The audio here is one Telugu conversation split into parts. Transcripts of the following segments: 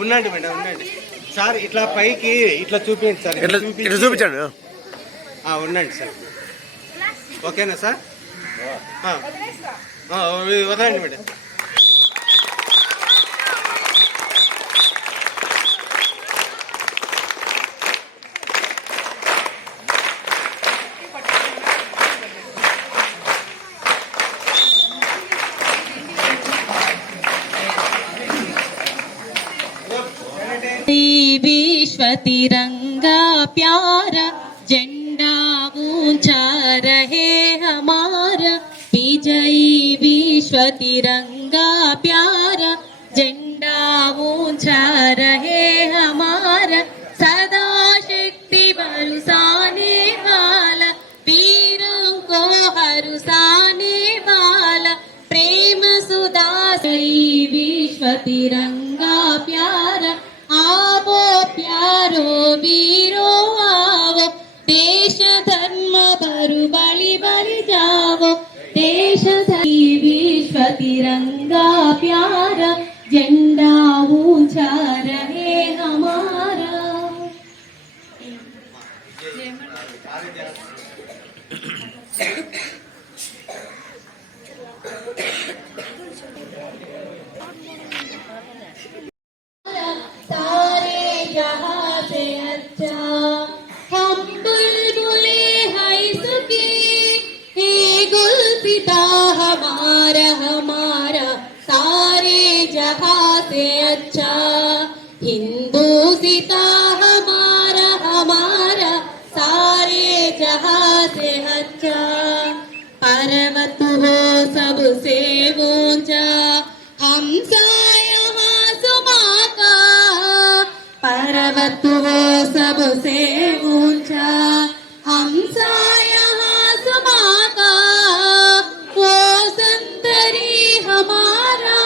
ఉండండి మేడం ఉండండి సార్. ఇట్లా పైకి ఇట్లా చూపించండి సార్. ఇట్లా చూపించండి. ఉండండి సార్. ఓకేనా సార్? వదలండి మేడం. विश्व तिरंगा प्यारा झंडा ऊंचा रहे हमारा। विजयी विश्व तिरंगा प्यारा झंडा ऊंचा रहे हमारा। सदा शक्ति बरसाने वाला वीरों को हरसाने वाला प्रेम सुधा विश्व तिरंगा प्यारा। आवो प्यारो वीरो आवो देश धर्म बरु बलि बलि जावो। देश विश्व तिरंगा प्यारा झंडा ऊंचा रहे हमारा। सारे जहां से अच्छा हम बुलबुले हैं इसकी, हे गुलसिता हमारा हमारा। सारे जहां से अच्छा हिंदू सिता हमारा हमारा। सारे जहां से अच्छा पर्वत हो सबसे ऊंचा हमसा पर्वत वो सबसे ऊंचा हमसा यहाँ सुमा का। वो संतरी हमारा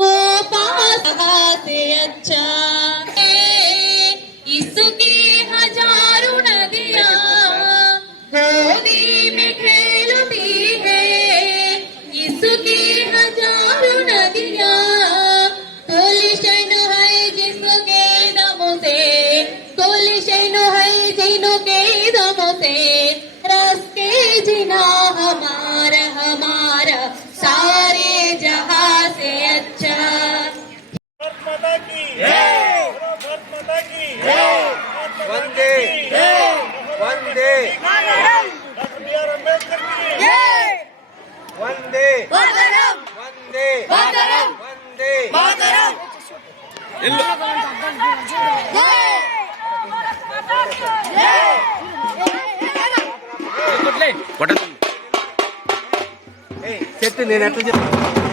वो पास से अच्छा। इसकी हजारों नदियाँ गोदी में खेलती है। इसकी हजारों नदियाँ रस के जिना हमारा हमारा। सारे जहां से अच्छा। भारत माता की भारत माता की वंदे वंदे डॉक्टर बी.आर. अम्बेडकर की वंदे वंदे वंदे చెప్తే నేను ఎట్లా చెప్తాను.